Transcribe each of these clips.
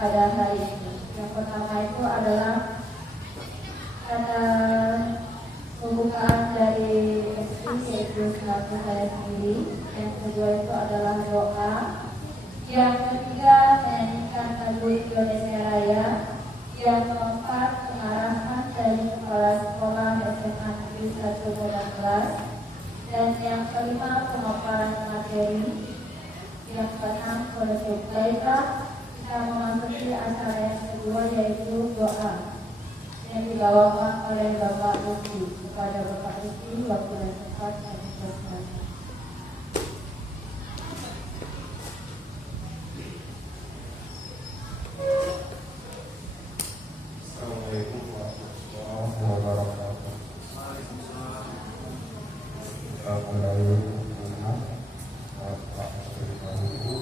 pada hari ini. Yang pertama itu adalah kata pembukaan dari ekspresi yaitu selaku saya sendiri. Yang kedua itu adalah doa. Yang ketiga menyanyikan lagu Indonesia Raya. Yang keempat pengarahan dari kepala sekolah SMA Negeri 1 Modakelas. Dan yang kelima pemaparan materi. Yang keenam penutup. Baiklah, kita memasuki acara yang kedua yaitu doa yang dibawakan oleh Bapak Lutfi. Kepada Bapak Lutfi, waktu dan tempat kami persilakan. Assalamualaikum warahmatullahi wabarakatuh. Kita kembali mengenal Bapak Ibu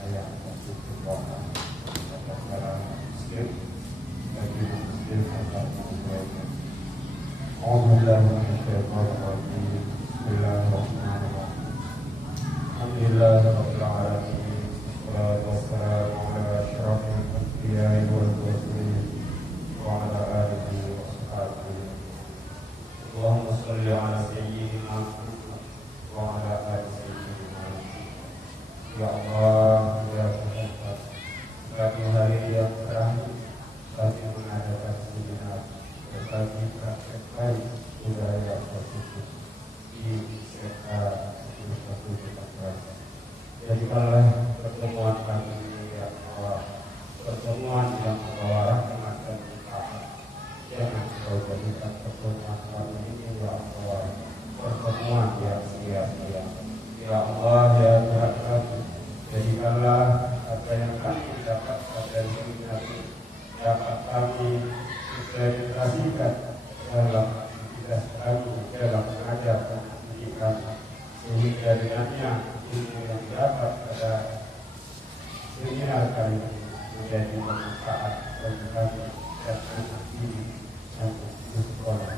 saya untuk berdoa kepada para muslim bagi muslim agar menjaga. Alhamdulillah Bismillahirrahmanirrahim. Alhamdulillahirabbil alamin. Wassalatu wassalamu ala asyrafil anbiya'i wal mursalin wa ala alihi wa sahbihi. Allahumma shalli ala sayyidina Muhammad wa ala ali sayyidina Muhammad. Ya Allah, ya Tuhan, bagi hari yang terakhir kami mengadakan seminar berbagi praktek baik budaya positif di SMK 11 Jadikanlah pertemuan kami ini ya Allah, pertemuan yang membawa rahmat dan berkah. Jangan kau jadikan pertemuan kami ini ya Allah pertemuan yang sia-sia. Ya Allah, ya Tuhan kami, jadikanlah apa yang kami dapatkan dari seminar ini dapat kami implementasikan dalam aktivitas kami dalam mengajar dan pendidikan, sehingga dengannya ilmu yang dapat pada seminar kali ini menjadi bermanfaat bagi kami dan anak didik yang di sekolah.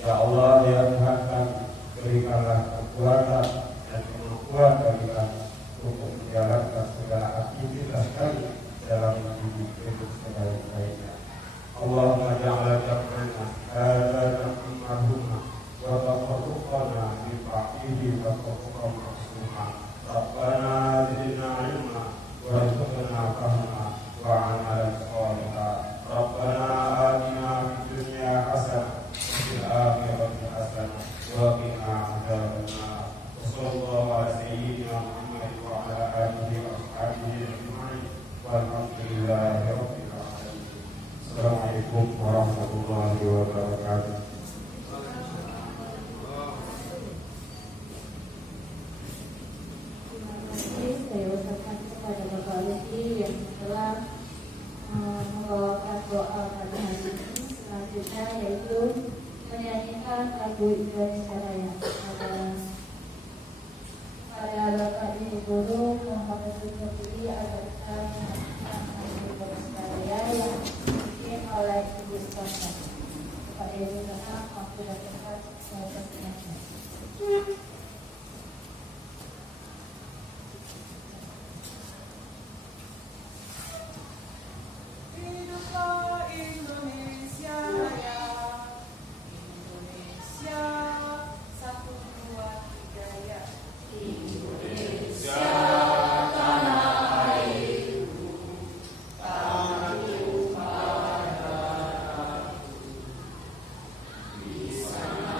Ya Allah, ya Tuhan kami, berikanlah kekuatan dan kemampuan bagi kami untuk menjalankan segala aktivitas kami dalam mendidik hidup sebaik-baiknya. Allahumma ja'ala jam'ana hadza jam'an marhuma wa taqabbal min ba'dihi wa taqabbal ma'suma. Rabbana zidna ilma warzuqna fahma wa 'amalan shalihan. Rabbana atina fid dunya hasanah wa fil akhirati hasanah wa qina adzabannar. Wassallallahu ala sayyidina Muhammad wa ala alihi wa ashabihi ajma'in. Walhamdulillahi rabbil alamin. Assalamualaikum warahmatullahi wabarakatuh. Saya ucapkan kepada Bapak Lutfi yang telah membawakan doa pada hari ini. Selanjutnya yaitu menyanyikan lagu Indonesia Raya. Pada Bapak Ibu Guru mohon berdiri agar kita menyanyikan lagu Indonesia Raya yang dipimpin oleh Ibu Ustazah. Kepada Ibu Ustazah, waktu dan tempat saya persilakan. Hiduplah Indonesia Raya, Indonesia 1, 2, 3 ya. Indonesia tanah airku, tanah tumpah darahku. Di sana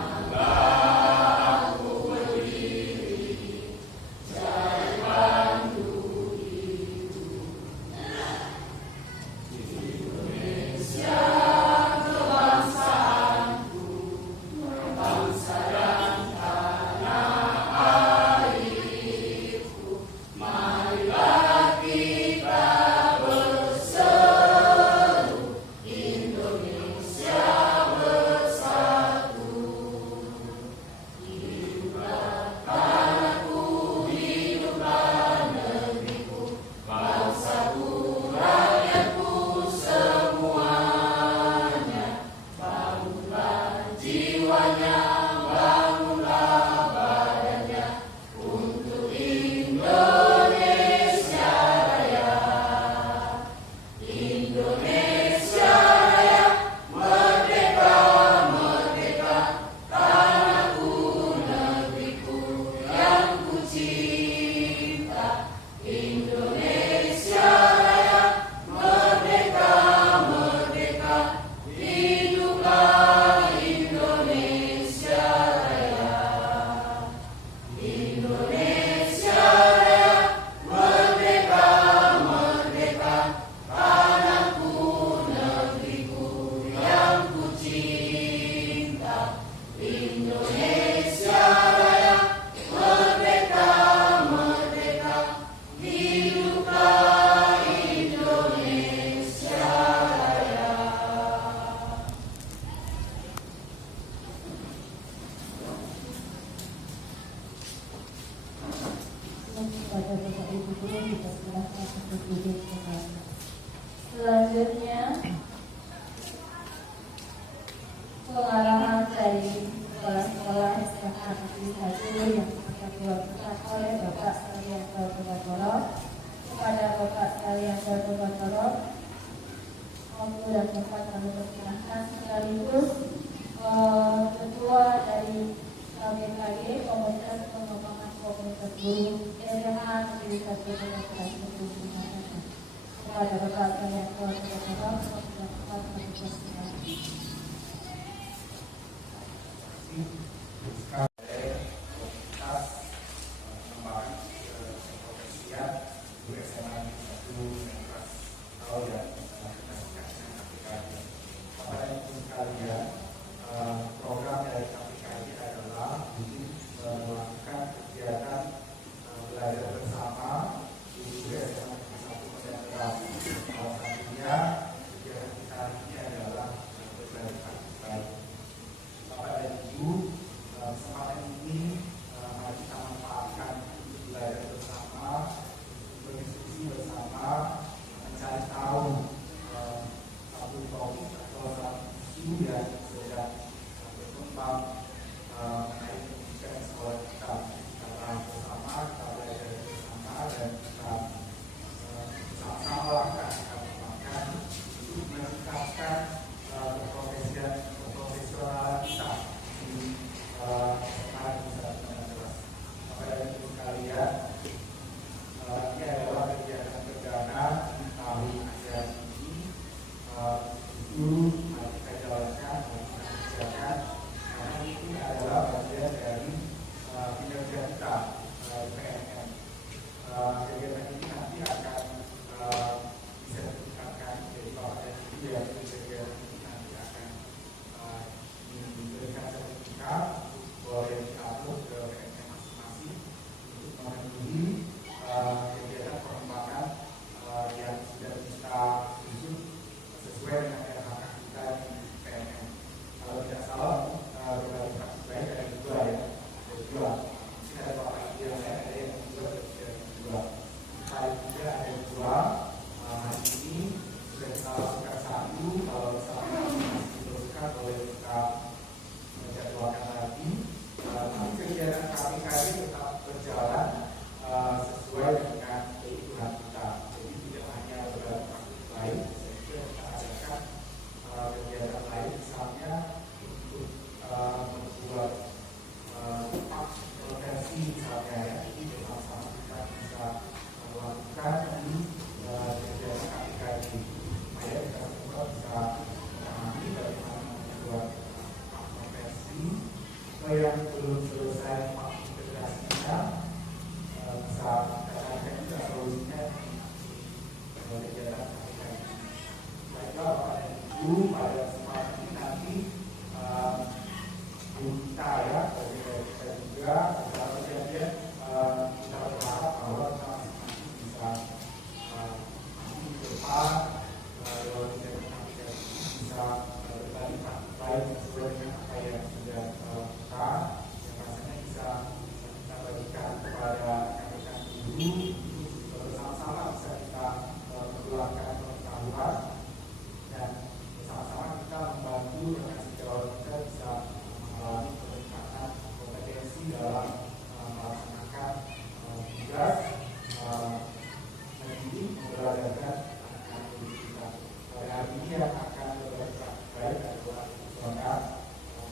Selanjutnya pengarahan dari sekolah-sekolah SMA Negeri 1 yang akan dilakukan oleh Bapak Saryanto Togotoro kepada Bapak Saryanto Togotoro. Waktu dan tempat kami persilahkan sekaligus Ketua dari KBKG Komunitas Pengembangan Komunitas Guru SMA Negeri 1 Togotoro kepada Bapak Saryanto Togotoro. Waktu dan tempat kami persilahkan. Program dari KPKI adalah melakukan kegiatan belajar bersama di SMA 1 Kota. Salah satunya kegiatan kita ini adalah belajar praktik. Bapak dan Ibu, kesempatan ini mari kita manfaatkan untuk belajar bersama, berdiskusi bersama, mencari tahu satu topik atau satu isu yang sedang berkembang mengenai pendidikan sekolah kita. Karena bersama kita belajar bersama dan kita sama-sama melakukan untuk meningkatkan profesional kita di SMA 1 Bapak dan Ibu sekalian, ini adalah kegiatan perdana di tahun ajaran ini. Itu kita jalankan dan kita kerjakan karena ini adalah bagian dari kinerja kita PNM. Kegiatan ini nanti akan bisa ditingkatkan dari Bapak dan Ibu yang kegiatan ini nanti akan diberikan sertifikat boleh diupload ke PNM masing-masing untuk memenuhi kegiatan pengembangan yang sudah kita susun sesuai dengan RHK kita di PNM. Kalau tidak salah, beberapa fraksi lain ada dua ya, ada dua. Mungkin ada Bapak Ibu yang lain ada yang dua, ada dua. Saya juga ada dua. Hari ini sudah kita lakukan satu. Kalau misalnya masih diteruskan, boleh kita menjadwalkan lagi. Tapi kegiatan KPKI tetap berjalan sesuai dengan kebutuhan kita. Jadi tidak hanya beberapa praktik lain, kita adakan kegiatan lain misalnya untuk membuat versi misalnya ya, jadi bersama-sama kita bisa melakukan di kegiatan KPKI supaya kita semua bisa memahami bagaimana membuat versi yang belum selesai integrasinya bisa katakan juga solusinya di kegiatan KPKI. Baiklah Bapak dan Ibu, pada kesempatan ini nanti kita ya, bagi kita juga secara perjanjian kita berharap bahwa kita masing-masing bisa maju ke depan lewat kegiatan KPKI bisa berbagi baik sesuai dengan apa yang sudah lakukan, yang rasanya bisa kita bagikan kepada rekan-rekan guru untuk bersama-sama bisa kita mengeluarkan pengetahuan dan bersama-sama kita membantu rekan sejawat kita bisa mengalami peningkatan kompetensi dalam melaksanakan tugas mendidik membelajarkan anak-anak kita. Pada hari ini yang akan bergerak baik adalah Bapak.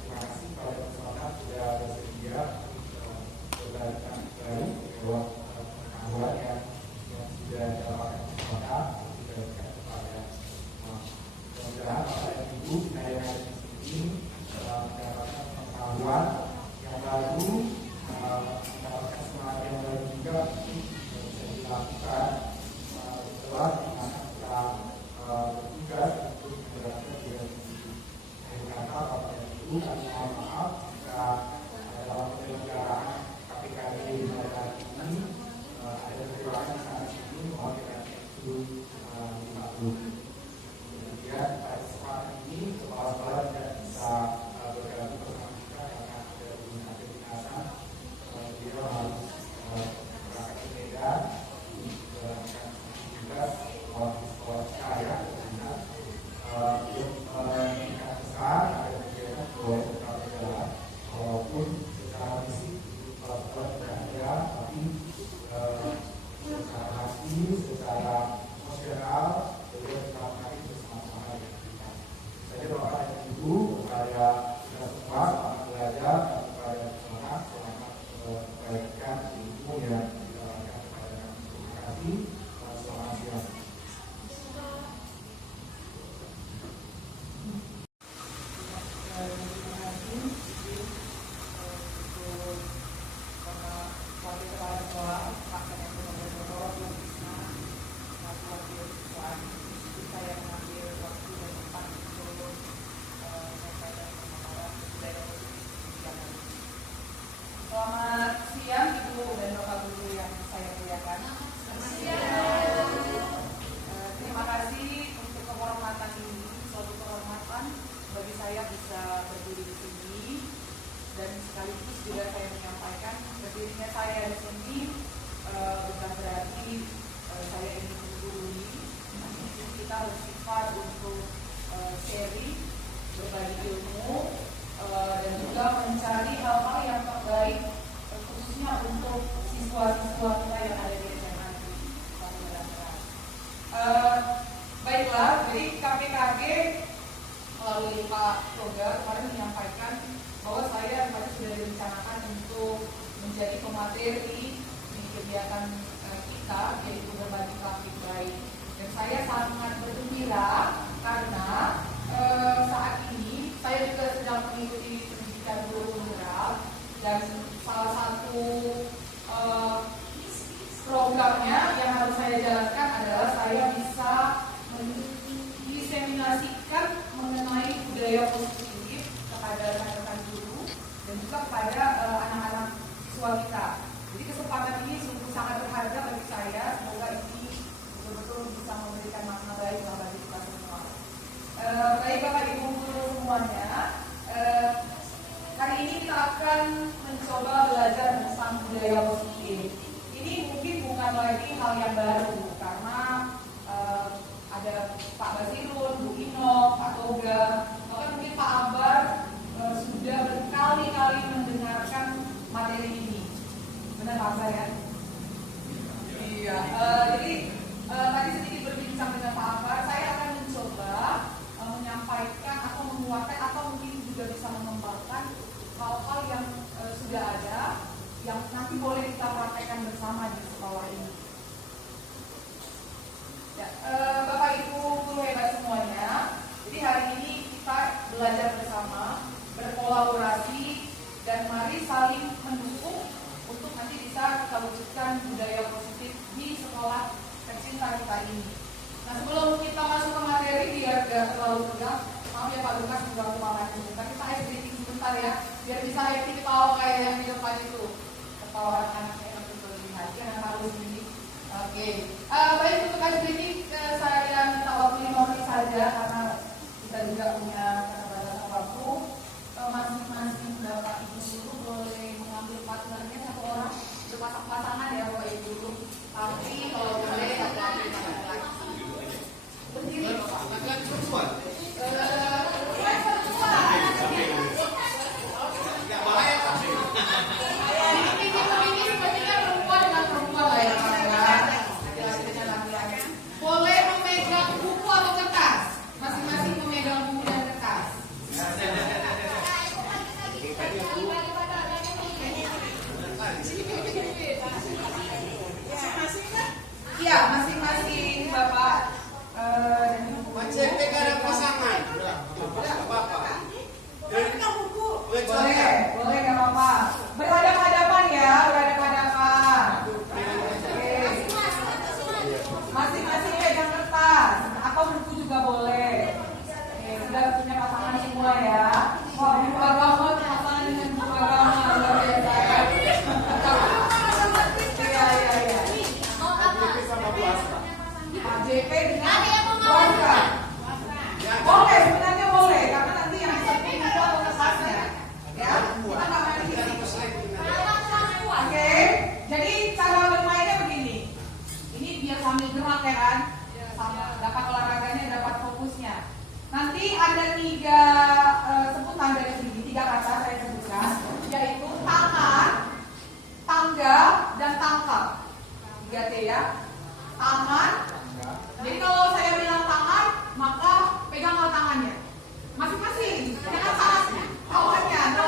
Terima kasih pada kesempatan sudah bersedia berbagi baik lewat pengetahuan yang sudah didapatkan Bapak diberikan kepada mudah-mudahan Bapak dan Ibu saya yang ada di sini mendapatkan pengetahuan yang baru, mendapatkan semangat yang baru juga untuk bisa dilakukan setelah dimana kita bertugas untuk menerapkan direvisi. Dari kata Bapak dan Ibu, kami mohon maaf jika dalam penyelenggaraan KPKI pada ini ada kekurangan di sana sini, mohon itu dimaklumi. Kemudian pada kesempatan ini kepala sekolah tidak bisa bergabung bersama kita karena ada kedinasan. Dia harus berangkat ke Medan untuk menjalankan tugas Baiklah, jadi KPKG melalui Pak Toga kemarin menyampaikan bahwa saya kemarin sudah direncanakan untuk menjadi pemateri di kegiatan kita, yaitu berbagi traffic baik. Dan saya sangat bergembira karena saat ini saya juga sedang mengikuti pendidikan guru penggerak, dan salah satu programnya yang harus saya jalankan adalah saya bisa mendiseminasikan mengenai budaya positif kepada rekan-rekan guru dan juga kepada anak-anak siswa kita. Jadi kesempatan ini sungguh sangat berharga bagi saya. Semoga ini betul-betul bisa memberikan makna baik bagi kita semua. Baik Bapak Ibu guru semuanya, hari ini kita akan mencoba belajar tentang budaya positif. Ini mungkin bukan lagi hal yang baru karena ada Pak Basirun, Bu Ino, Pak Toga, bahkan mungkin Pak Akbar sudah berkali-kali mendengarkan materi ini. Benar Pak Akbar ya? Iya. Jadi tadi sedikit berbincang dengan Pak Akbar, saya akan mencoba menyampaikan atau menguatkan atau mungkin juga bisa mengembangkan hal-hal yang sudah ada, yang nanti boleh kita praktekkan bersama di sekolah ini. Ya, Bapak Ibu guru hebat semuanya, jadi hari ini kita belajar bersama, berkolaborasi, dan mari saling mendukung untuk nanti bisa kita wujudkan budaya positif di sekolah tercinta kita ini. Nah, sebelum kita masuk ke materi biar gak terlalu tegang, maaf ya Pak Lukas mengganggu Mama sebentar, kita ice breaking sebentar ya, biar bisa happy ketawa kayak yang di depan itu. Ketawa anak-anaknya yang berlebihan, jangan malu sendiri. Oke, baik, untuk ice breaking saya minta waktu 5 menit saja karena kita juga punya keterbatasan waktu. Masing-masing Bapak Ibu guru boleh mengambil partnernya satu orang, berpasang-pasangan ya Bapak Ibu guru. Tapi kalau boleh laki-laki berdiri Bapak. Ini sepertinya perempuan dengan perempuan lah ya Pak ya. Laki-laki dengan laki-laki. Boleh memegang buku atau kertas. Masing-masing memegang buku dan kertas. Iya, masing-masing Bapak dan Ibu. Macam negara pasangan. Bapak. Boleh nggak apa-apa. Berhadapan-hadapan ya, berhadapan-hadapan. Oke. Masing-masing pegang kertas atau buku juga boleh. Oke, sudah punya pasangan semua ya. Wah, buku agama pasangan dengan buku agama luar biasa. Iya. Pak JP dengan keluarga. Boleh, sebenarnya boleh, karena nanti yang penting itu atau kertasnya, ya. Kita nggak main di sini. Oke, jadi cara bermainnya begini. Ini biar sambil gerak ya kan, sama dapat olahraganya, dapat fokusnya. Nanti ada 3 sebutan dari sini, 3 kata saya sebutkan, yaitu tangan, tangga, dan tangkap. 3T ya. Tangan. Jadi kalau saya bilang tangan, maka peganglah tangannya. Masing-masing. Jangan salah kawannya. No.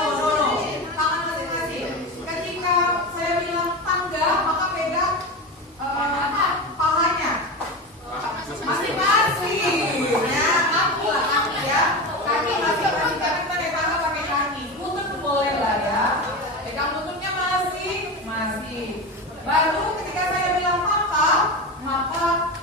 Tangan masing-masing. Ketika saya bilang tangga, maka pegang pahanya. Masing-masing. Ya, aku ya. Kaki masing-masing. Karena kita naik tangga pakai kaki. Lutut boleh lah ya. Pegang lututnya masing-masing. Baru ketika saya bilang tangkap, maka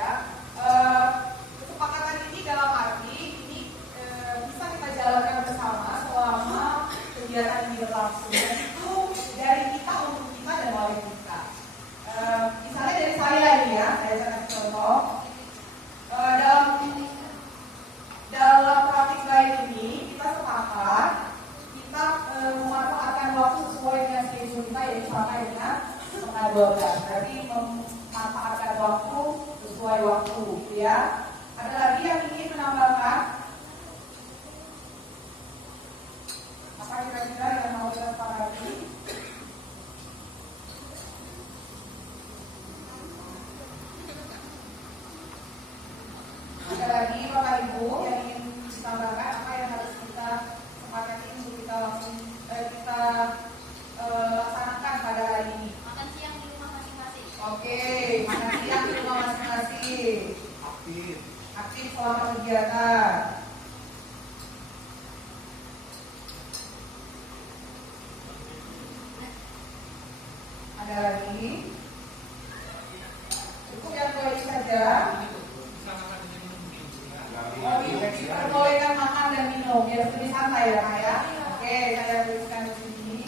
ya. Kesepakatan ini dalam arti ini bisa kita jalankan bersama selama kegiatan ini berlangsung. Dan itu dari kita untuk kita dan oleh kita. Misalnya dari saya ini ya, saya kasih contoh. Dalam praktik baik ini kita sepakat kita memanfaatkan waktu sesuai dengan schedule kita, yaitu sampai dengan setengah 12. Berarti memanfaatkan waktu sesuai waktu, ya. Ada lagi yang ingin menambahkan? Apa kira-kira yang mau kita sepakati? Ada lagi Bapak Ibu yang ingin ditambahkan apa yang harus kita sepakati untuk kita langsung kita laksanakan pada hari ini? Makan siang di rumah masing-masing. Oke, makan siang di rumah masing-masing. Aktif selama kegiatan. Ada lagi? Cukup yang dua ini saja. Diperbolehkan makan dan minum biar lebih santai ya Kak ya. Oke, saya tuliskan di sini.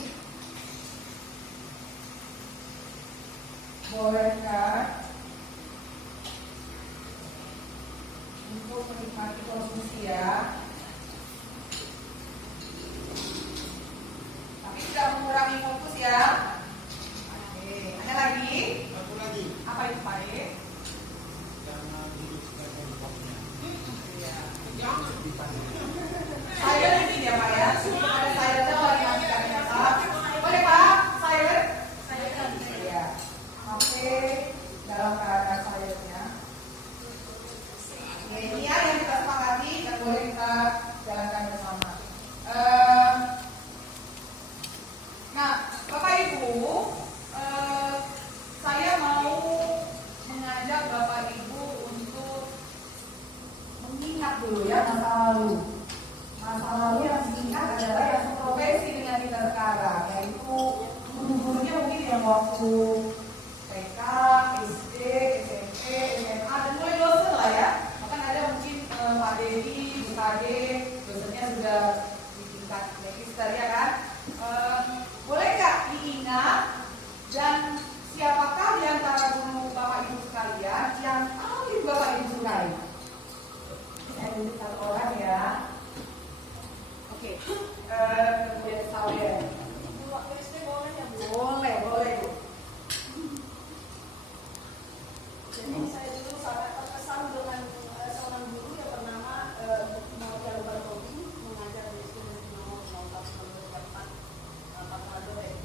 Bolehkan untuk menikmati konsumsi ya. Tapi tidak mengurangi fokus ya. Oke, ada lagi? Satu lagi. Apa itu Pak? Jangan duduk sebagai bosnya. Iya. Jangan dipanggil. Saya ini ya Pak ya. Ada saya lagi matikannya Pak. Boleh Pak? Saya. Iya. Oke. Dalam keadaan sayurnya. Ya, ini ya yang kita sepakati dan boleh kita jalankan bersama. Nah, Bapak Ibu, saya mau mengajak Bapak Ibu untuk mengingat dulu ya masa lalu. Masa lalu yang diingat adalah yang seprofesi dengan kita sekarang, yaitu guru-gurunya mungkin yang waktu TK, SD, SMP, SMA, dan mulai dosen lah ya. Bahkan ada mungkin Pak Dedi, Bu Kade, dosennya sudah di tingkat magister ya kan. Boleh nggak diingat dan siapakah di antara guru Bapak Ibu sekalian yang paling Bapak Ibu sukai? Saya tunjuk satu orang ya. Oke. Kemudian saya. Waktu SD boleh ya Bu? Boleh Bu. Jadi saya dulu sangat terkesan dengan seorang guru yang bernama Maria Lubartobi, mengajar di SD nomor 14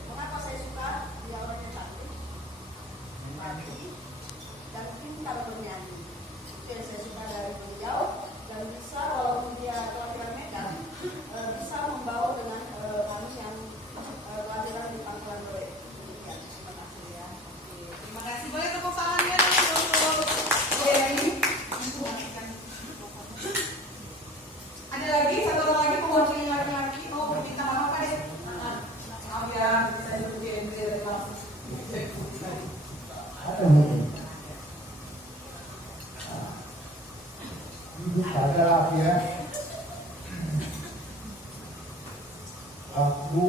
Mengapa saya suka? Dia orangnya cantik, rapi, dan pintar bernyanyi. Itu yang saya suka dari beliau, dan bisa walaupun dia kelahiran Medan, bisa membawa dengan kami yang kelahiran di Pangkalan Bole. Demikian, terima kasih ya. Terima kasih. Boleh tepuk tangannya untuk Dewi. Ada lagi satu orang lagi mewakili laki-laki. Oh, minta maaf Pak deh. Maaf ya, bisa disebut DMD dari kelas. Ibu pada ya, aku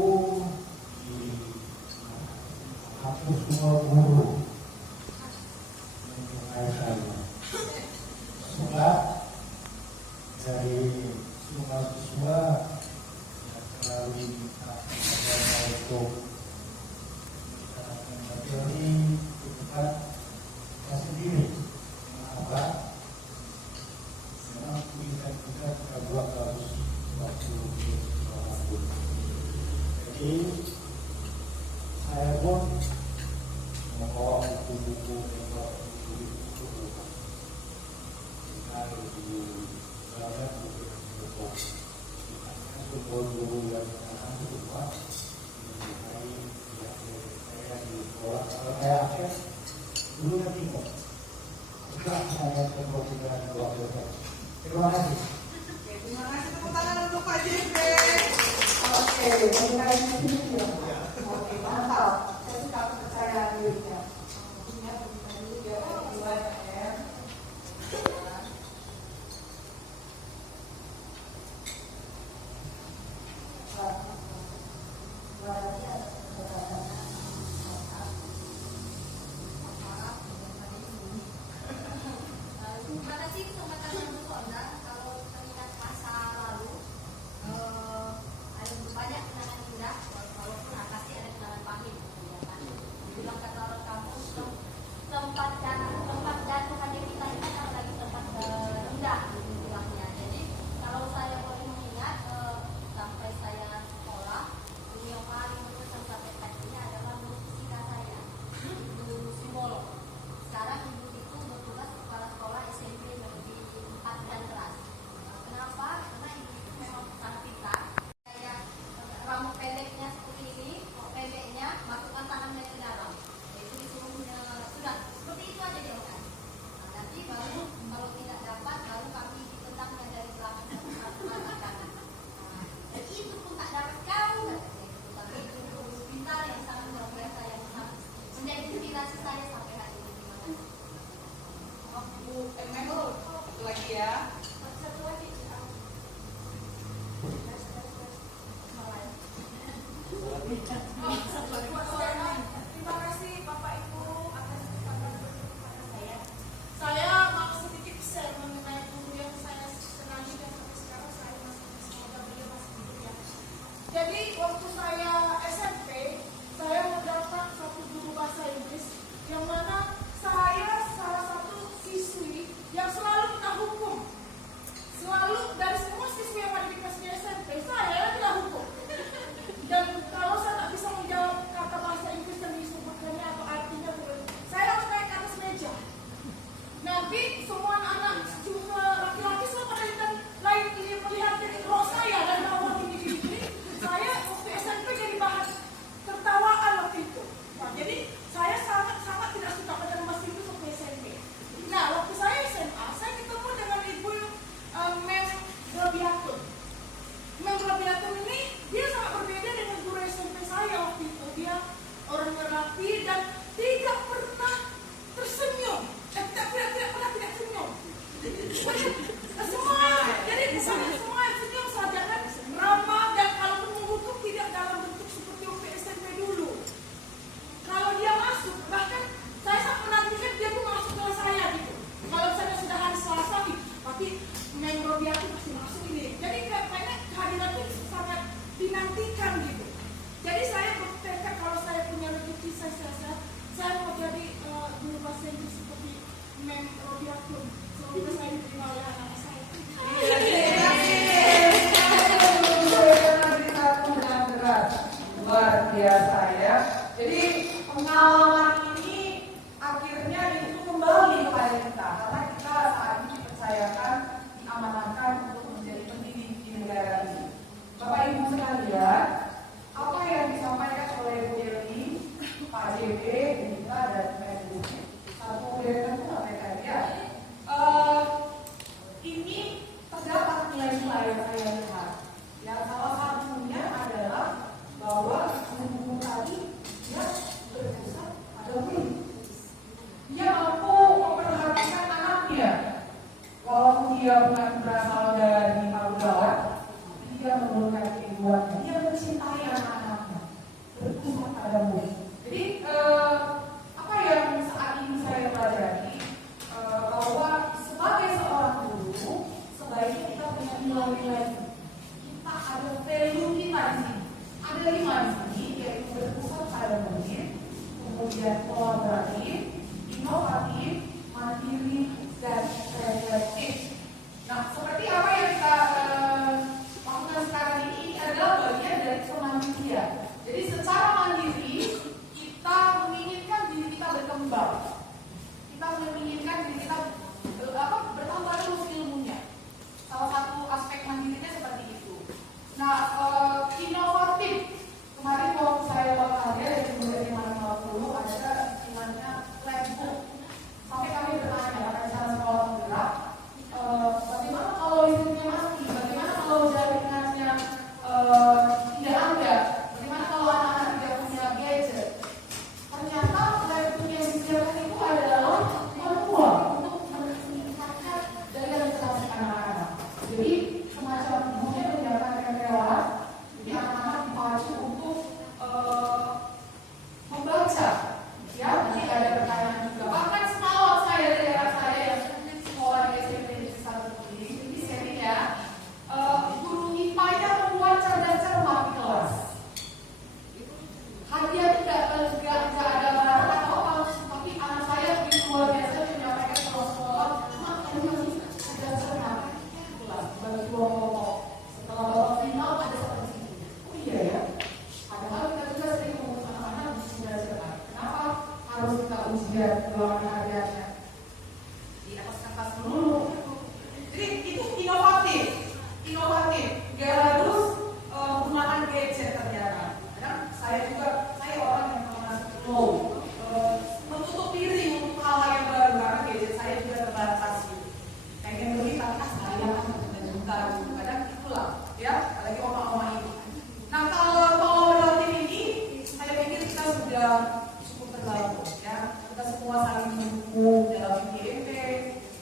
dihapus semua guru mengenai saya. Surat dari semua siswa melalui untuk materi kita sendiri. Mengapa? Memang kita buat harus waktu jadi saya pun membawa buku-buku guru yang berubah saya di sekolah kalau saya akses dulu yang timur setelah saya kemudian waktu terima kasih. Terima kasih, tepuk tangan untuk Pak Jeffrey. Oke, terima kasih. Oke, mantap. Saya suka kepercayaan dirinya. Punya dulu ya, ya. oleh kita, karena kita saat ini dipercayakan, diamanahkan untuk menjadi pendidik di negara ini. Bapak Ibu sekalian, apa yang disampaikan oleh Bu Dewi, Pak JB, Dita, dan Ibu, satu dengan sampaikan ya. Ini terdapat nilai-nilai yang saya lihat. Yang salah satunya adalah bahwa guru tadi dia berpusat pada murid. Dia mampu memperhatikan anaknya, walaupun dia bukan berasal dari Paludawan, dia menurunkan keibuannya, dia mencintai anak-anaknya, berpusat pada murid. Jadi apa yang saat ini saya pelajari, bahwa sebagai seorang guru, sebaiknya kita punya nilai-nilai. Kita ada value kita di sini. Ada 5 di sini, yaitu berpusat pada murid, kemudian kolaboratif, inovatif, mandiri, dan reflektif. Nah, seperti apa yang kita lakukan sekarang ini adalah bagian dari kemandirian. Jadi secara mandiri kita menginginkan diri kita berkembang. Kita menginginkan diri kita bertambah terus ilmunya. Salah satu aspek mandirinya seperti itu. Nah, inovatif. Kemarin waktu saya bertanya dari murid 50 ada istilahnya labbook. Sampai kami bertanya pada cara sekolah penggerak, bagaimana kalau listriknya mati? Bagaimana kalau jaringannya tidak ada? Bagaimana kalau anak-anak tidak punya gadget? Ternyata labbook yang disediakan itu adalah manual untuk meningkatkan daya literasi anak-anak. Jadi semacam ibunya menyiapkan relawan, jadi anak-anak dipacu untuk membaca. Ya, nanti ada pertanyaan juga. Bahkan semalam saya dari daerah saya yang sekolah di SMP di satu di sini ya, guru IPA-nya membuat cerdas cermat di kelas. Hadiah tidak ada barang atau apa, tapi anak saya begitu luar biasa menyampaikan ke sekolah, mak ada lagi cerdas cermat kelas bagi kelompok. Setelah babak final ada seperti itu. Oh iya ya. Padahal kita juga sering ngomong anak-anak di cerdas cermat. Kenapa harus kita ujian ruangan hadiahnya di atas kertas dulu? Jadi itu inovatif, nggak harus menggunakan gadget ternyata. Kadang saya orang yang masuk flow, menutup diri untuk hal yang baru karena gadget saya juga terbatas gitu. Pengen beli tapi saya juta gitu. Kadang itulah ya, apalagi oma-oma ini. Nah, kalau kolaboratif ini saya pikir kita sudah cukup terbantu ya. Kita semua saling mendukung dalam IGMP,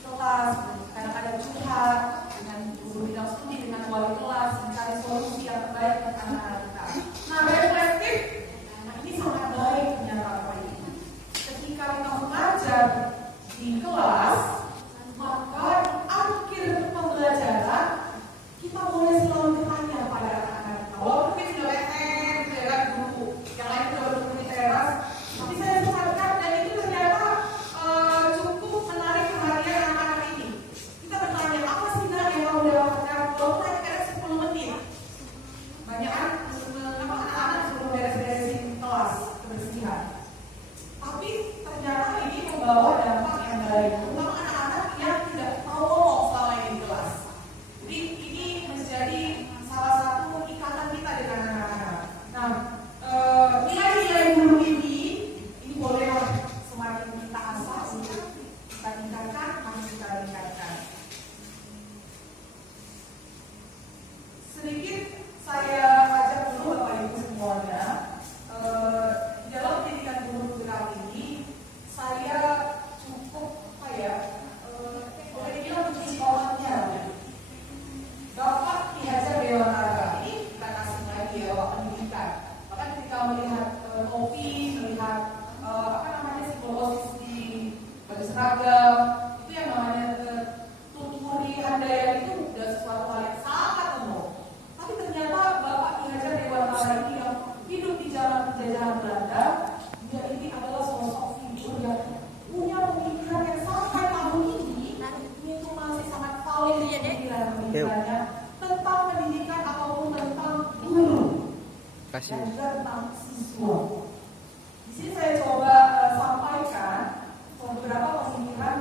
kelas, kadang-kadang curhat dengan guru bidang studi, dengan wali kelas, mencari solusi yang terbaik untuk anak-anak kita. Nah, reflektif, ini sangat baik ternyata Bapak Ibu. Ketika kita mengajar di kelas, maka di akhir pembelajaran kita boleh selalu bertanya pada anak-anak kita. Walaupun kita sudah beten, gitu ya, guru yang lain sudah berduduk di teras, tapi saya sampaikan dan itu ternyata cukup menarik perhatian anak-anak ini. Kita bertanya, apa sih yang kamu dapatkan? Walaupun ada 10 menit. Banyak anak-anak suruh beres-beresin kelas, kebersihan. Tapi ternyata ini membawa dampak yang baik, terutama anak-anak yang tidak mau ngomong selama ini di kelas. Jadi ini menjadi salah satu ikatan kita dengan anak-anak. Nah, nilai-nilai guru ini boleh semakin kita asah untuk kita tingkatkan, harus kita tingkatkan. Sedikit saya ajak dulu Bapak Ibu semuanya, dalam pendidikan guru bergerak ini saya cukup boleh dibilang di sekolahnya. Bapak Ki Hajar Dewantara ini kita kasih lagi ya Bapak pendidikan. Bahkan ketika melihat kopi, melihat psikolosis di baju seragam, itu yang namanya tuturi handaya itu sudah sesuatu hal yang sangat umum. Tapi ternyata Bapak Ki Hajar Dewantara ini yang hidup di zaman penjajahan Belanda, dia ini adalah sosok figur yang punya pemikiran yang sampai tahun ini itu masih sangat valid pemikirannya tentang pendidikan ataupun tentang guru dan juga tentang siswa. Di sini saya coba sampaikan beberapa pemikiran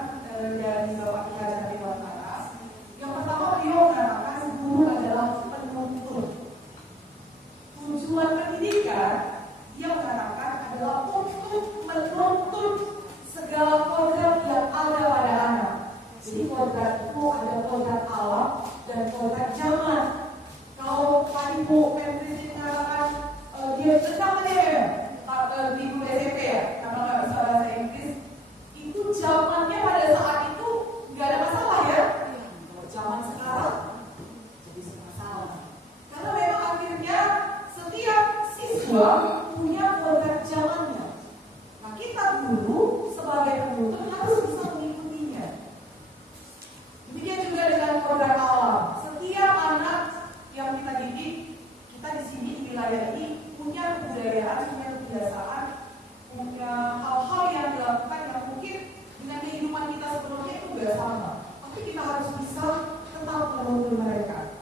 juga sama, tapi kita harus bisa tetap menuntun mereka.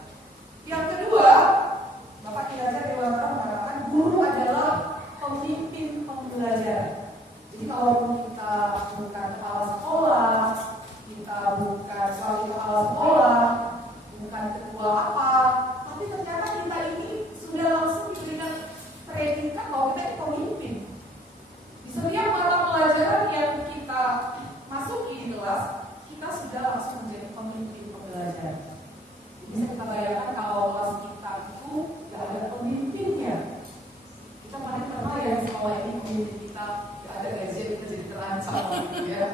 Yang kedua, Bapak Kinerja Dewata mengatakan guru adalah pemimpin pembelajaran. Jadi kalau kita bukan kepala sekolah, kita bukan wakil kepala sekolah, bukan ketua apa, tapi ternyata kita ini sudah langsung diberikan predikat bahwa kita ini pemimpin. Di setiap mata pelajaran yang kita masuki di kelas, kita sudah langsung menjadi pemimpin pembelajaran. Bisa kita bayangkan kalau kelas kita itu tidak ada pemimpinnya. Kita paling pernah ya di sekolah ini pemimpin kita tidak ada gadget, kita jadi terancam gitu ya.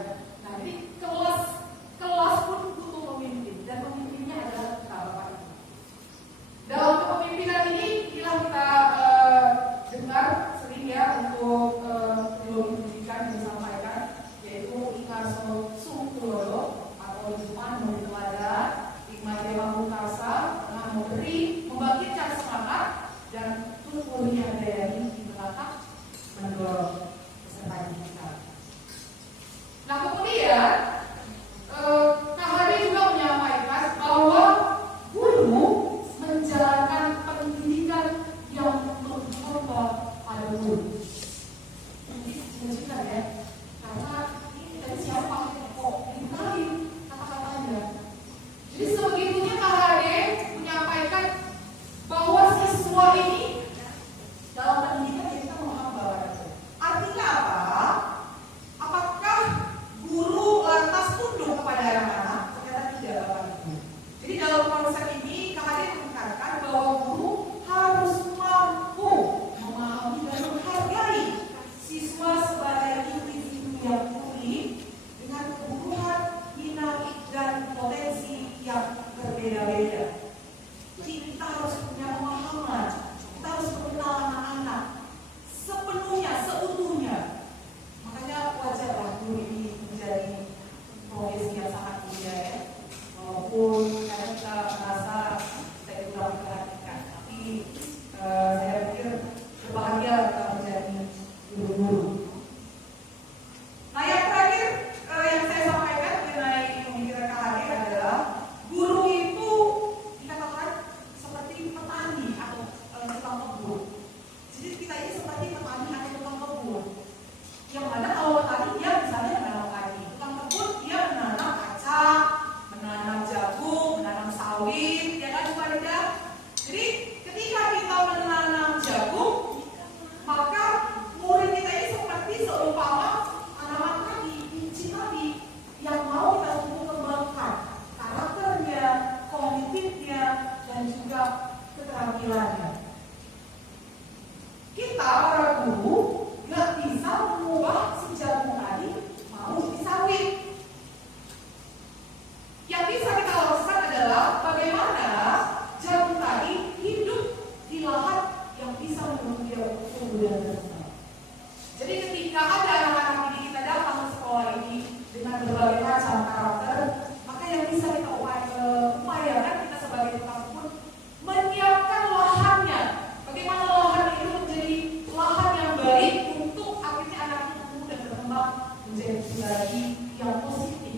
Nah jadi kelas pun butuh pemimpin, dan pemimpinnya adalah kita Bapak Ibu. Dalam kepemimpinan ini kita dengar sering ya untuk teologi pendidikan yang disampaikan, yaitu Ikaso Sungkulodo atau Iman memberi teladan, Hikmat Dewa Mukasa dengan membangkitkan semangat, dan Tumpuli Handayani di belakang mendorong peserta kita. Nah kemudian Kak Hadi juga menyampaikan bahwa guru menjalankan pendidikan yang berhamba pada guru. Ini menunjukkan ya, karena ini dari siapa kok dibagi kata-katanya. Jadi sebegitunya Kak Hadi menyampaikan bahwa siswa ini dalam pendidikan kita menghamba pada guru. Artinya apa? Apakah guru lantas tunduk kepada anak-anak? Ternyata tidak, Bapak Ibu. Jadi dalam konsep ini Kak Hadi menekankan bahwa guru harus mampu memahami dan menghargai siswa sebagai individu yang unik dengan kebutuhan, dinamik, dan potensi yang berbeda-beda. Jadi kita harus punya pemahaman, kita harus mengenal anak-anak sepenuhnya, seutuhnya. Makanya wajarlah guru ini menjadi profesi yang sangat mulia ya. Walaupun kadang kita merasa kita itu kurang diperhatikan, tapi saya pikir berbahagia kita menjadi guru-guru. Nah yang terakhir yang saya sampaikan mengenai pemikiran Kak Hadi adalah guru itu dikatakan seperti petani atau tukang kebun. Jadi kita ini seperti petani atau tukang kebun. Yang mana kalau petani dia misalnya menanam padi, tukang kebun dia menanam kacang, menanam jagung, menanam sawit, ya kan Bu Farida? Jadi ketika kita menanam jagung, maka murid kita ini seperti seumpama tanaman tadi, biji tadi yang mau kita tumbuh kembangkan karakternya, kognitifnya, dan juga keterampilannya. Kita para guru nggak bisa mengubah si jagung tadi mau jadi sawit. Yang bisa kita lakukan adalah bagaimana jagung tadi hidup di lahan yang bisa mendukung dia tumbuh dan berkembang. Jadi ketika ada anak-anak didik kita datang ke sekolah ini dengan berbagai macam karakter, maka yang bisa kita upayakan kita sebagai tukang kebun menyiapkan lahannya. Bagaimana lahan itu menjadi lahan yang baik untuk akhirnya anak itu tumbuh dan berkembang menjadi pribadi yang positif,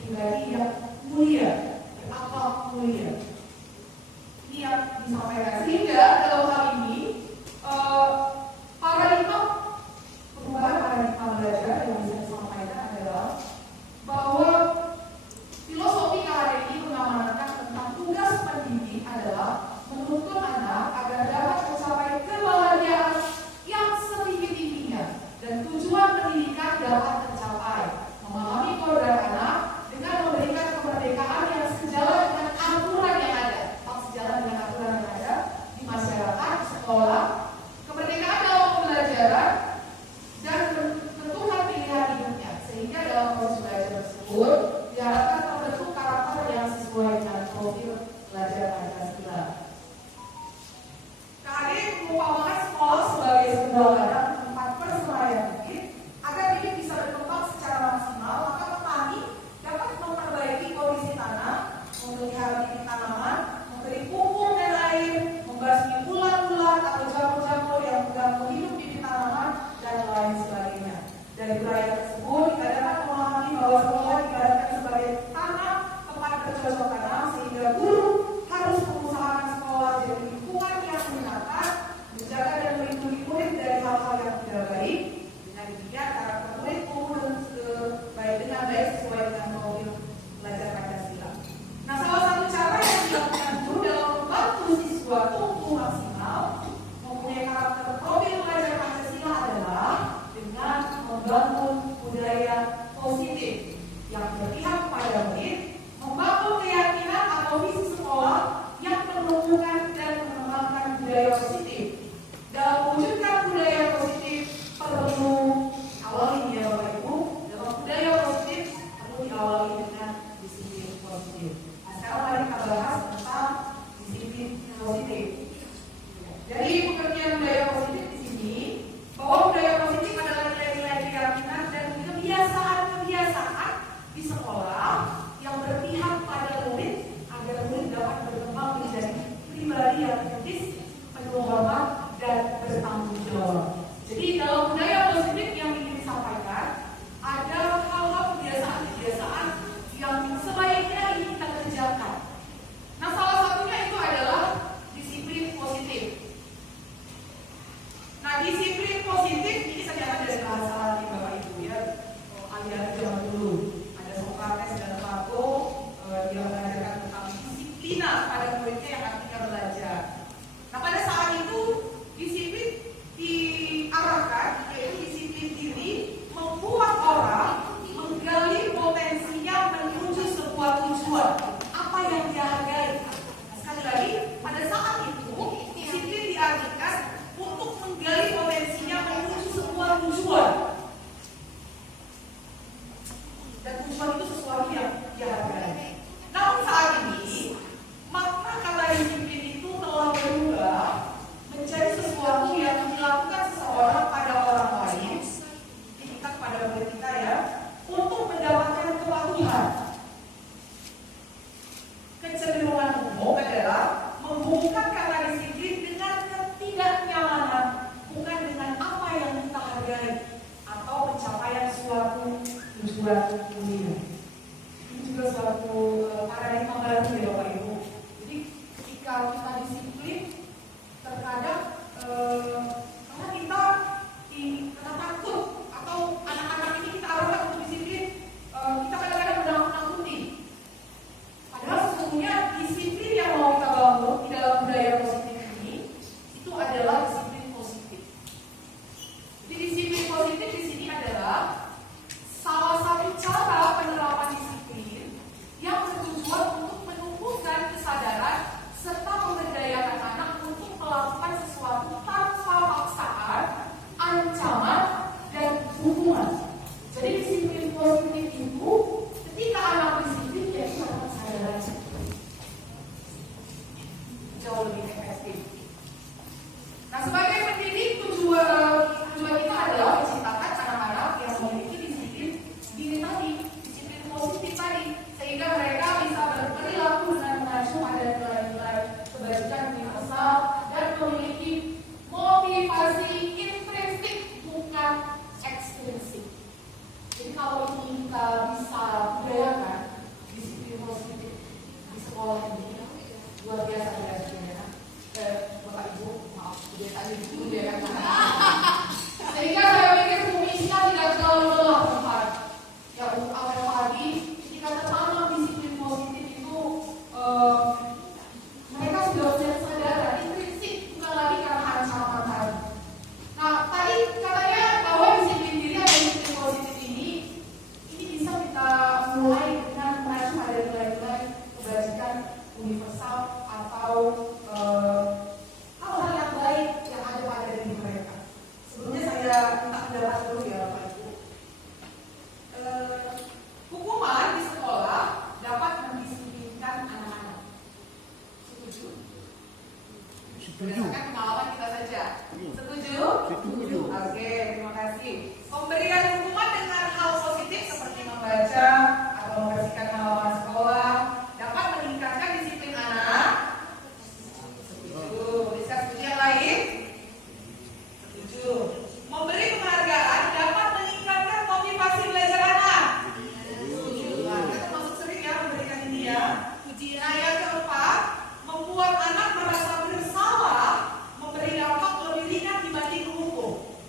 pribadi yang mulia, berakhlak mulia. Ini yang disampaikan. Sehingga dalam hal ini paradigma perubahan paradigma belajar yang bisa disampaikan adalah bahwa filosofi Kak Hadi ini mengamanatkan tentang tugas pendidik adalah menuntun anak agar dapat mencapai kebahagiaan yang setinggi-tingginya dan tujuan pendidikan dapat tercapai, memahami program anak dengan memberikan kemerdekaan yang sejalan dengan aturan yang ada, di masyarakat, sekolah, kemerdekaan dalam pembelajaran, dan menentukan pilihan hidupnya, sehingga dalam proses belajar tersebut diharapkan terbentuk karakter yang sesuai dengan profil belajar Pancasila. Kak Hadi mengumpamakan sekolah sebagai sebuah ladang tempat persemaian bibit agar bibit bisa berkembang secara maksimal, maka petani dapat memperbaiki kondisi tanah, memelihara bibit tanaman, memberi pupuk dan air, membasmi ulat-ulat atau jamur-jamur yang mengganggu hidup bibit tanaman, dan lain sebagainya. Dari uraian tersebut kita dapat memahami bahwa sekolah dikatakan sebagai yang berpihak pada murid, membangun keyakinan atau visi sekolah yang menumbuhkan dan mengembangkan budaya positif. Dalam mewujudkan budaya positif perlu awali ya Bapak Ibu. Dalam budaya positif perlu diawali dengan disiplin positif. Nah, sekarang mari kita bahas tentang disiplin positif. Jadi pengertian budaya positif di sini bahwa budaya positif adalah nilai-nilai keyakinan dan kebiasaan-kebiasaan di sekolah yang berpihak pada murid agar murid dapat berkembang menjadi pribadi yang kritis, penuh hormat dan bertanggung jawab. Jadi dalam budaya positif yang ingin disampaikan ada hal-hal kebiasaan-kebiasaan yang sebaiknya ingin kita kerjakan. Nah, salah satunya itu adalah disiplin positif. Nah, disiplin positif ini ternyata dari bahasa Latin Bapak Ibu ya. Aliran zaman dulu ada Socrates dan Plato yang mengajarkan tentang disiplina pada muridnya yang artinya belajar. Nah, pada saat itu disiplin diarahkan yaitu disiplin diri membuat orang menggali potensinya menuju sebuah tujuan apa yang dia hargai. Nah, sekali lagi pada saat itu disiplin diartikan untuk menggali potensinya menuju sebuah tujuan. Dan tujuan itu sesuatu yang dihargai. Namun saat ini makna kata disiplin itu telah berubah menjadi sesuatu yang dilakukan seseorang pada orang lain, kita pada murid kita ya, untuk mendapatkan kepatuhan. Kecenderungan umum adalah menghubungkan kata disiplin dengan ketidaknyamanan, bukan dengan apa yang kita hargai atau pencapaian suatu tujuan mulia. Ini juga suatu paradigma baru ya Bapak Ibu. Jadi ketika kita disiplin, terkadang karena kita karena takut atau anak-anak ini kita arahkan untuk disiplin, kita kadang-kadang menakut-nakuti. Padahal sesungguhnya disiplin yang mau kita bangun di dalam budaya positif ini itu adalah disiplin positif. Jadi disiplin positif di sini adalah salah satu cara penerapan disiplin yang bertujuan untuk menumbuhkan kesadaran serta memberdayakan anak untuk melakukan sesuatu tanpa paksaan, ancaman, dan hukuman. Jadi disiplin positif itu ketika anak disiplin dia itu dapat kesadaran jauh lebih efektif. Nah, sebagai pendidik tujuan kita adalah menciptakan anak-anak yang memiliki disiplin diri tadi, disiplin positif tadi, sehingga mereka bisa berperilaku dengan mengacu pada nilai-nilai kebajikan universal dan memiliki motivasi intrinsik bukan ekstrinsik. Jadi kalau ini kita bisa budayakan disiplin positif di sekolah ini luar biasa ya sebenarnya. Bapak Ibu, maaf, budaya tadi dulu ya kan. Sehingga saya pikir kumisnya tidak terlalu lelah tempat. Ya untuk awal pagi, ketika tertanam disiplin positif itu mereka sudah punya kesadaran intrinsik, bukan lagi karena ancaman tadi. Nah, tadi katanya bahwa disiplin diri atau disiplin positif ini bisa kita mulai dengan mengacu pada nilai-nilai kebajikan universal atau hal-hal yang baik yang ada pada diri mereka. Sebelumnya saya minta pendapat dulu ya Bapak Ibu. Hukuman di sekolah dapat mendisiplinkan anak-anak. Setuju? Berdasarkan pengalaman kita saja. Setuju? Setuju. Oke, terima kasih. Pemberian hukuman dengan hal positif seperti membaca atau membersihkan halaman sekolah dapat meningkatkan disiplin anak. Setuju. Bisa setuju yang lain? Setuju. Memberi penghargaan dapat meningkatkan motivasi belajar anak. Setuju. Nah, kita termasuk sering ya memberikan ini ya. Nah, yang keempat, membuat anak merasa bersalah memberi dampak lebih ringan dibanding hukum.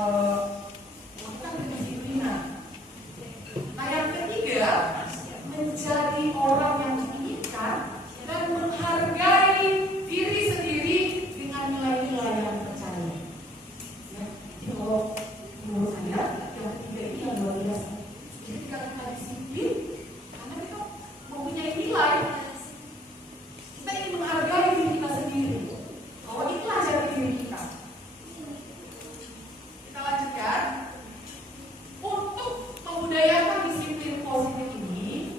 melakukan kedisiplinan. Nah yang ketiga, menjadi orang yang diinginkan dan menghargai diri sendiri dengan nilai-nilai yang percaya. Ya, jadi kalau menurut saya yang ketiga ini yang luar biasa. Jadi ketika kita disiplin, karena kita mempunyai nilai, kita ingin menghargai diri kita sendiri. Bahwa itulah jati diri kita. Kita lanjutkan. Untuk membudayakan disiplin positif ini,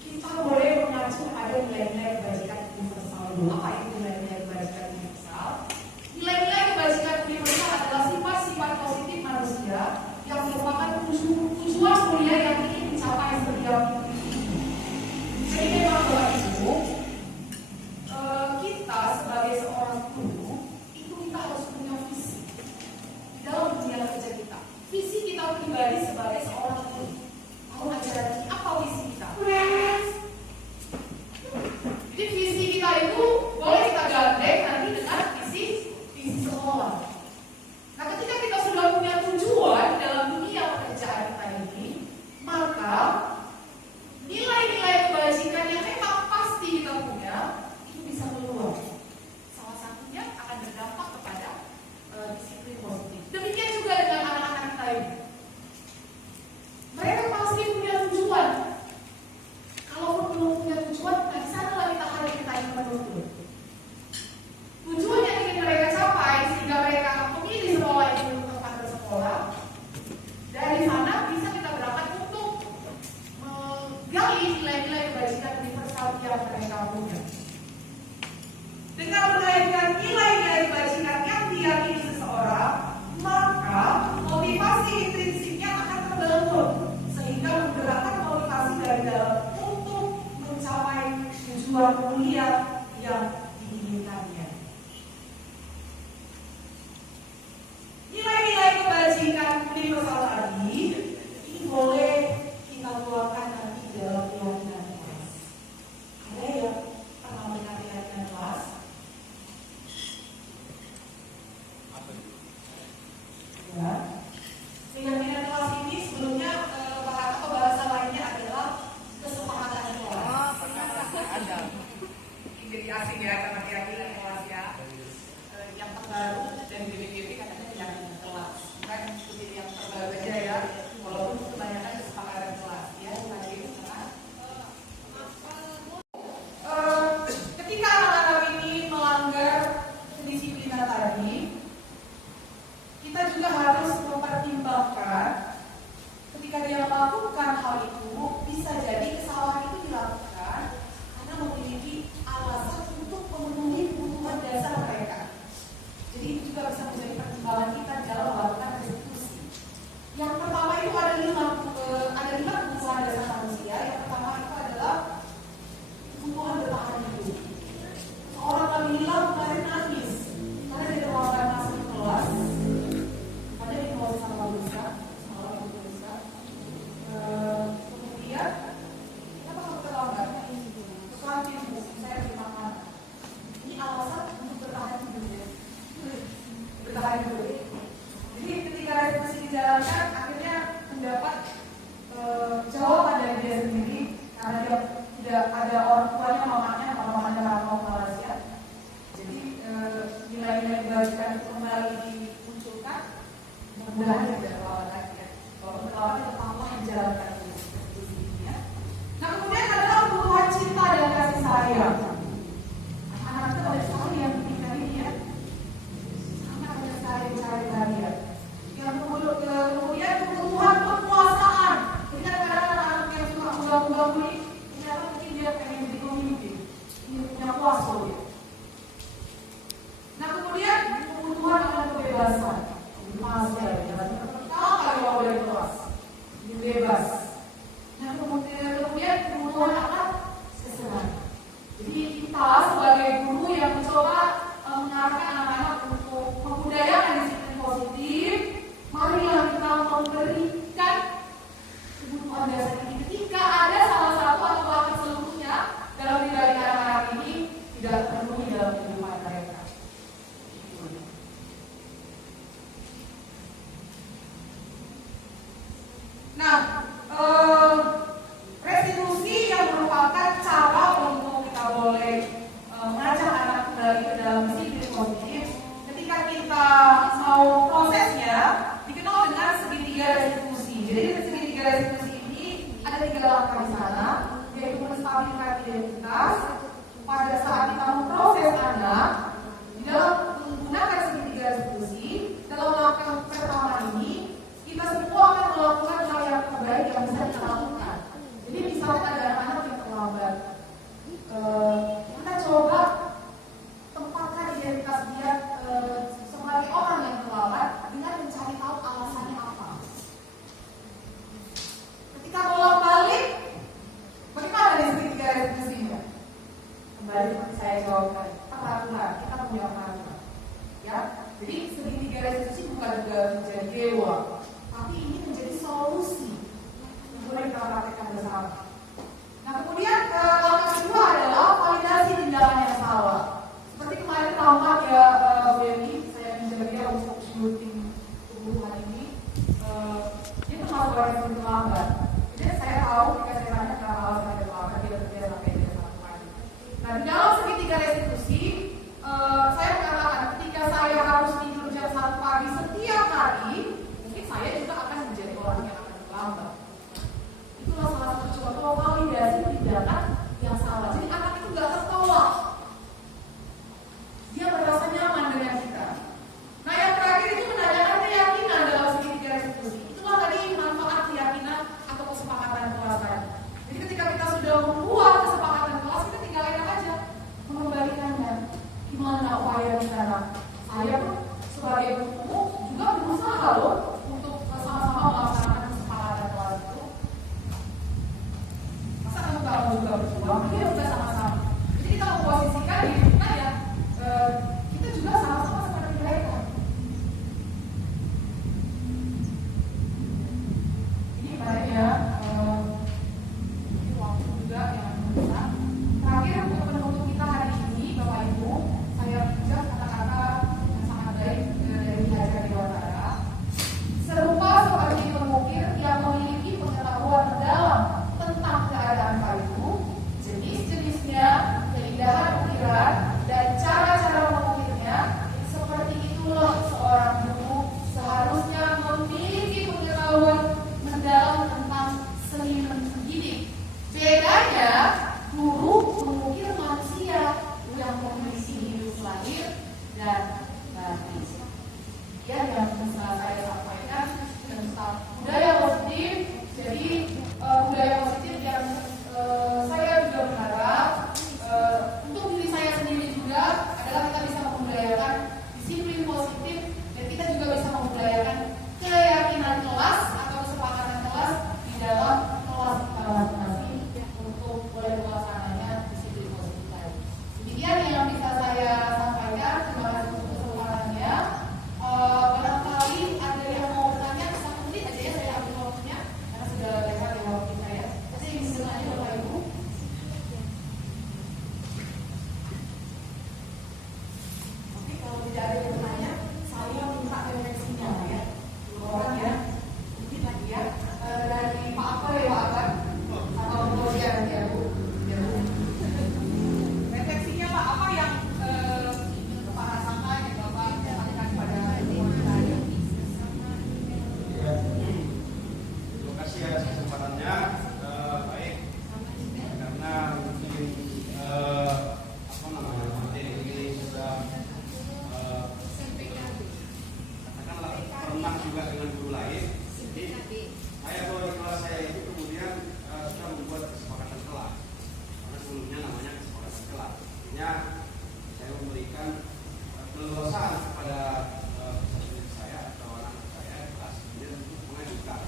kita boleh mengacu pada nilai-nilai kebajikan universal. Apa itu nilai-nilai kebajikan universal? Nilai-nilai kebajikan universal adalah sifat-sifat positif manusia yang merupakan tujuan mulia yang ingin dicapai setiap individu. Jadi memang bahwa itu kita sebagai seorang guru itu kita harus punya visi di dalam dunia kerja kita. Visi kita pribadi sebagai seorang guru. Mau ajaran apa visi kita? Jadi visi kita itu boleh kita gandeng nanti dengan visi sekolah. Nah ketika kita sudah punya tujuan dalam dunia pekerjaan kita ini, maka nilai-nilai kebajikan yang memang pasti kita punya itu bisa keluar. Salah satunya akan berdampak kepada disiplin positif. Demikian juga dengan anak-anak kita ini. Mereka pasti punya tujuan. Kalaupun belum punya tujuan, di sana lah kita hari kita ingin menuntut. Tujuan yang ingin mereka capai sehingga mereka memilih sekolah itu untuk tempat bersekolah. Dari sana bisa kita berangkat untuk menggali nilai-nilai kebajikan universal yang mereka punya. Dengan mengaitkan nilai-nilai kebajikan yang diyakini seseorang, maka motivasi intrinsiknya akan terbentuk sehingga menggerakkan motivasi dari dalam untuk mencapai tujuan mulia yang diinginkannya. Nilai-nilai kebajikan universal tadi ini boleh kita keluarkan nanti dalam keyakinan kelas. Ada yang pernah mendengar keyakinan kelas? Ya. Keyakinan kelas ini sebelumnya bahasa lainnya adalah kesepakatan kelas. Ada. Jadi asing ya karena keyakinan kelas ya. Yang terbaru dan BPJP katanya keyakinan kelas. Kan ikuti yang terbaru aja ya. Walaupun kebanyakan kesepakatan kelas ya. Lagi karena ketika anak-anak ini melanggar kedisiplinan tadi, kita juga harus mempertimbangkan ketika dia melakukan hal itu, bisa jadi kesalahan itu dilakukan karena memiliki alasan untuk memenuhi kebutuhan dasar mereka. Jadi itu juga bisa menjadi pertimbangan kita dalam melakukan restitusi. Yang pertama itu ada lima kebutuhan dasar manusia. Yang pertama itu adalah kebutuhan bertahan hidup. Seorang Kamila kemarin nangis karena dia terlambat masuk ke kelas. Ada di bawah sama Lisa, kemudian kenapa kamu terlambat? Kantin bu, saya beli makanan. Ini alasan untuk bertahan hidup ya. Bertahan hidup. Jadi ketika restitusi dijalankan, akhirnya mendapat jawaban dari dia sendiri karena dia tidak ada orang tuanya, mamanya nggak mau ke Malaysia. Jadi nilai-nilai kebajikan itu kembali dimunculkan. Mudah-mudahan tidak terlalu lagi ya. Kalau terlalu tetaplah menjalankan restitusinya. Nah kemudian adalah kebutuhan cinta dan kasih sayang. Anak-anak itu oleh sayang ketika ini ya. Sangat oleh sayang dia. Yang kemudian kebutuhan kekuasaan. Jadi kadang-kadang anak yang suka muda-muda ini, ternyata mungkin dia pengen jadi pemimpin, ingin punya kuasa dia. Nah kemudian kebutuhan akan kebebasan. Masih ada yang Nah, restitusi yang merupakan cara untuk kita boleh mengajak anak kembali ke dalam disiplin positif. Ketika kita mau prosesnya dikenal dengan segitiga restitusi. Jadi segitiga restitusi ini ada 3 langkah di sana, yaitu menstabilkan identitas. Pada saat kita memproses anak di dalam menggunakan segitiga restitusi, dalam langkah pertama ini kita semua akan melakukan hal yang terbaik yang bisa kita lakukan. Jadi misalnya ada anak yang terlambat, kita coba tempatkan identitas dia sebagai orang yang terlambat dengan mencari tahu alasannya apa. Ketika bolak-balik, bagaimana dari segitiga restitusinya? Kembali seperti saya jawabkan, peraturan, kita punya peraturan. Ya, jadi segitiga restitusi bukan juga menjadi dewa, tapi ini menjadi solusi yang boleh kita praktekkan bersama. Nah, kemudian langkah kedua adalah validasi tindakan yang salah. Seperti kemarin tampak ya, Wendy, saya menjaga dia untuk syuting kebutuhan ini. Dia termasuk orang yang terlambat. Jadi saya tahu ketika saya tanya kenapa alasan dia terlambat, dia bekerja sampai dia lakukan. Nah, di dalam segitiga restitusi, saya mengatakan ketika saya harus tidur jam 1 pagi setiap hari, mungkin saya juga akan menjadi orang yang akan terlambat. Itulah salah satu contoh validasi tindakan yang salah. Jadi anak itu nggak tertolak, dia merasa nyaman dengan kita. Nah, yang terakhir itu menanyakan keyakinan dalam segitiga restitusi. Itulah tadi manfaat keyakinan atau kesepakatan kelas tadi. Jadi ketika kita sudah membuat kesepakatan kelas, kita tinggal enak aja mengembalikannya. Gimana upaya di sana? Saya pun sebagai guru juga berusaha loh untuk sama-sama melaksanakan kesepakatan kelas itu. Masa kamu gak mau juga berjuang? Dia juga sama-sama. Jadi kita memposisikan diri kita ya, kita juga sama-sama seperti mereka. Ini baiknya ini waktu juga yang besar. Terakhir untuk penutup kita hari ini, Bapak Ibu, saya ucap kata-kata yang sangat baik dari Hajar Dewantara. Serupa seperti pengukir yang memiliki pengetahuan mendalam tentang keadaan kayu, jenis-jenisnya, keindahan ukiran, dan cara-cara mengukirnya, seperti itulah seorang guru seharusnya memiliki pengetahuan mendalam tentang seni mendidik. Bedanya, guru mengukir manusia yang memiliki hidup lahir dan batin. Ya, yang bisa saya sampaikan tentang budaya positif. Jadi budaya positif yang saya juga berharap untuk diri saya sendiri juga adalah kita bisa membudayakan disiplin positif, dan kita juga bisa membudayakan keyakinan kelas atau kesepakatan kelas di dalam kelas kita masing-masing untuk boleh pelaksananya disiplin positif tadi. Demikian yang bisa saya sampaikan. Terima kasih untuk kesempatannya. Barangkali ada yang mau bertanya, 1 menit aja ya saya ambil waktunya karena sudah lewat ya waktu saya. Saya ingin bertanya Bapak Ibu. Oke, kalau tidak ada yang bertanya, saya minta refleksinya ya. 2 orang ya. Mungkin lagi ya. Dari Pak Apa ya Pak Apa? Atau Bu ya nanti ya Bu. Refleksinya Pak, apa yang Bapak rasakan yang Bapak sampaikan pada teman tadi? Ya. Terima kasih atas kesempatannya. Baik, karena mungkin materi ini sudah katakanlah pernah juga dengan guru lain. Jadi saya bawa di kelas saya itu kemudian sudah membuat kesepakatan kelas. Karena sebelumnya namanya kesepakatan kelas. Artinya saya memberikan keleluasaan kepada siswa saya atau anak saya di kelas kemudian untuk mengajukan.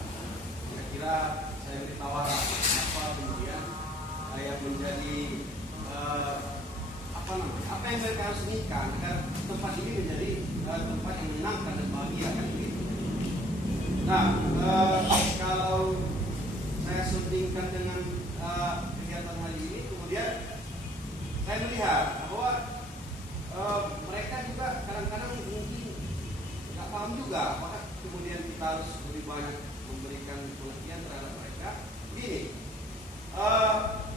Kira-kira saya beri tawaran apa kemudian yang menjadi apa yang mereka harus inginkan agar tempat ini menjadi tempat yang menyenangkan dan bahagia kan begitu. Nah, kalau saya sandingkan dengan kegiatan hari ini, kemudian saya melihat bahwa mereka juga kadang-kadang mungkin nggak paham juga apakah kemudian kita harus lebih banyak memberikan pengertian terhadap mereka. Begini,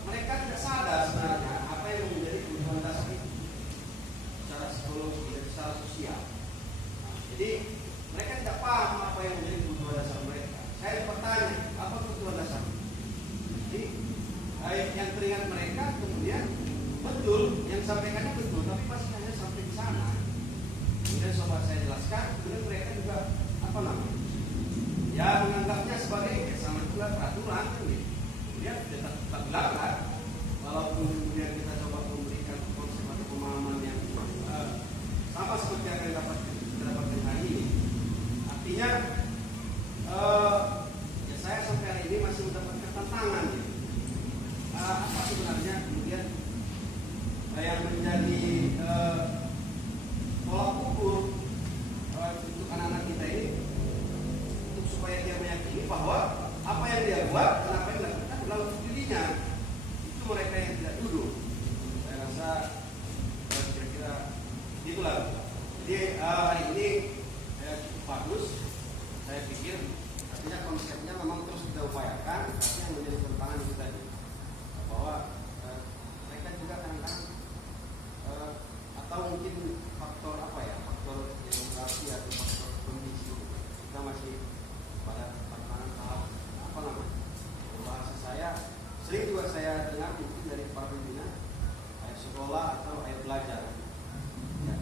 mereka tidak sadar sebenarnya apa yang menjadi kebutuhan dasar itu secara psikologi dan secara sosial. Jadi mereka tidak paham apa yang menjadi kebutuhan dasar mereka. Saya bertanya, apa kebutuhan dasar? Jadi yang teringat mereka kemudian betul, yang sampaikannya betul, tapi pasti hanya sampai di sana. Kemudian sobat saya jelaskan, kemudian mereka juga apa namanya? Ya menganggapnya sebagai sama juga peraturan, kemudian tetap dilakukan. Walaupun kemudian kita coba memberikan konsep atau pemahaman yang sama seperti yang kita dapatkan hari ini. Artinya ya saya sampai hari ini masih mendapatkan tantangan. Apa sebenarnya kemudian yang menjadi tolak ukur untuk anak-anak kita ini, untuk supaya dia meyakini bahwa apa yang dia buat dan apa yang dilakukan adalah untuk dirinya. Itu mereka yang tidak duduk. Saya rasa kira-kira itulah. Jadi hari ini cukup bagus. Saya pikir artinya konsepnya memang terus kita upayakan, tapi yang menjadi tantangan itu tadi bahwa mereka juga kadang-kadang atau mungkin faktor apa ya, faktor demografi atau faktor kondisi kita masih pada tantangan tahap apa namanya, bahasa saya sering juga saya dengar mungkin dari para pembina ayat sekolah atau ayat belajar ya.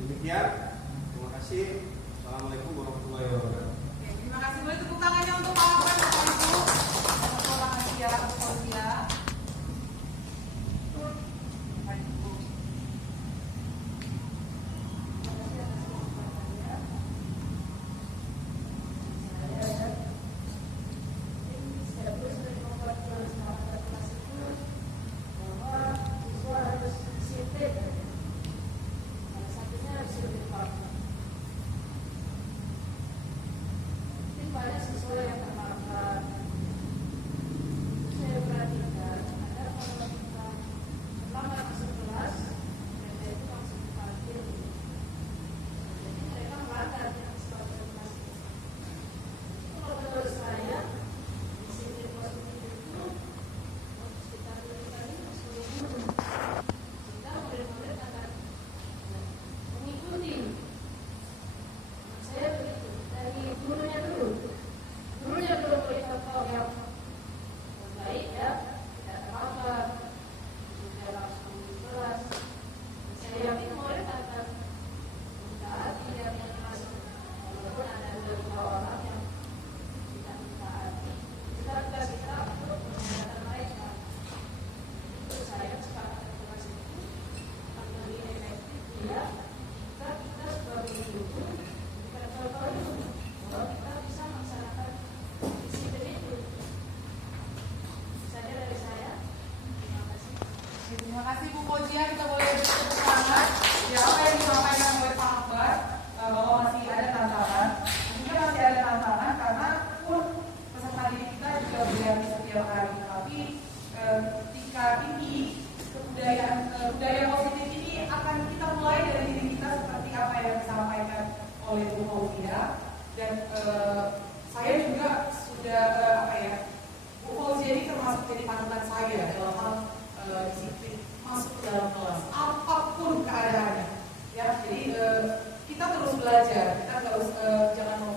Demikian, terima kasih. Assalamualaikum warahmatullahi wabarakatuh. Terima kasih. Boleh tepuk tangannya untuk Pak Ibu, Sekolah Asia Korea. Terima kasih Bu Koja, kita boleh bertepuk tangan. Ya, apa yang disampaikan oleh Pak Akbar bahwa masih ada tantangan. Juga masih ada tantangan karena pun peserta didik kita juga belajar setiap hari. Tapi ketika ini budaya positif ini akan kita mulai dari diri kita seperti apa yang disampaikan oleh Bu Fauzia. Dan saya juga sudah Bu Fauzia ini termasuk jadi panutan saya dalam hal disiplin masuk ke dalam kelas apapun keadaannya ya. Jadi kita terus belajar, kita jangan